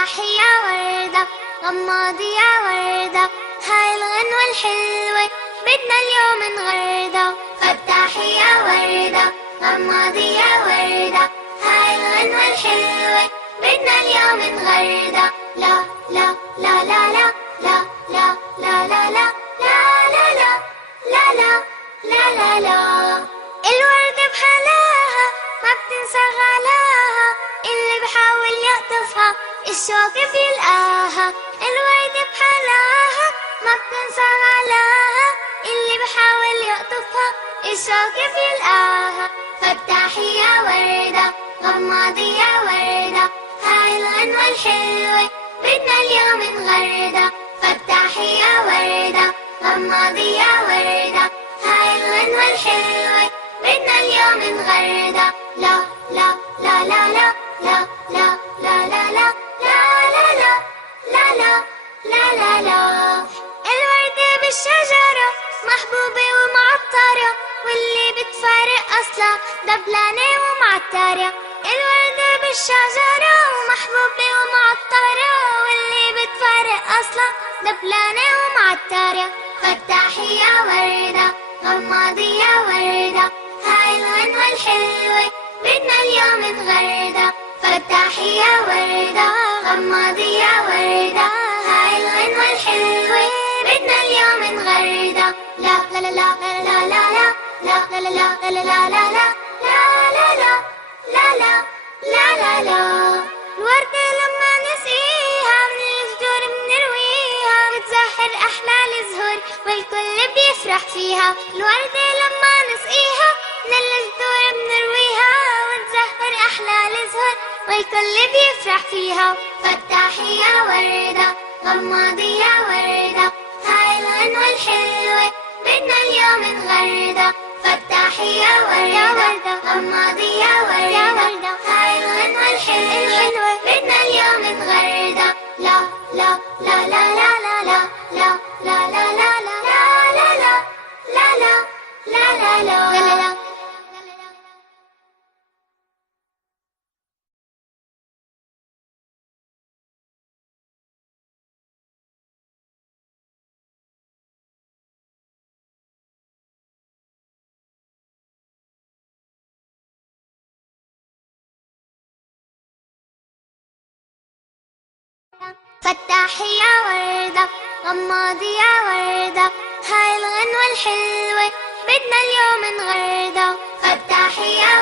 فتحي يا وردة، غماضي يا وردة، هاي الغنوة الحلوة بدنا اليوم نغردة. فتحي يا وردة، غماضي يا وردة، هاي الغنوة الحلوة بدنا اليوم نغردة. لا لا لا لا لا لا لا لا لا لا لا لا لا لا لا لا. الوردة بحلاها ما بتنسى غلاها، اللي بحاول يقطفها الشوق بيلقاها. الوردة بحلاها ما بتنسى غلاها، اللي بحاول يقطفها الشوق بيلقاها. فتحي يا وردة، غماضي يا وردة، هاي الغنوة الحلوة بدنا اليوم نغردة. فتحي يا وردة، غماضي يا وردة، هاي الغنوة الحلوة بدنا اليوم نغردة. لا لا لا لا لا لا لا لا لا لا لا لا لا لا لا لا. الوردة بالشجرة محبوبة ومعطرة، واللي بتفارق أصلها دبلانة ومعترة. الوردة بالشجرة ومحبوبة ومعطرة، واللي بتفارق أصلها دبلانة ومعترة. فتحي يا وردة، غماضي يا وردة، هاي الغنوة الحلوة بدنا اليوم نغردة. فتحي يا وردة، غماضي يا وردة، هاي الغنوة الحلوة بدنا اليوم نغردة. لا لا لا لا لا لا لا لا لا لا لا لا لا لا لا لا. الوردة لما نسقيها من الجذور بنرويها، بتزهر أحلى الزهور والكل بيفرح فيها. الوردة لما نسقيها من الجذور بنرويها، وتزهر أحلى الزهور والكل بيفرح فيها. فتحي يا وردة، غماضي يا وردة، هاي الغنوة الحلوة بدنا اليوم نغردة. فتحي يا وردة، غماضي يا وردة، هاي الغنوة الحلوة بدنا اليوم نغردة. لا لا لا لا لا لا لا لا لا لا لا لا لا لا لا. فتحي يا وردة، غماضي يا وردة، هاي الغنوة الحلوة بدنا اليوم نغردة. فتحي يا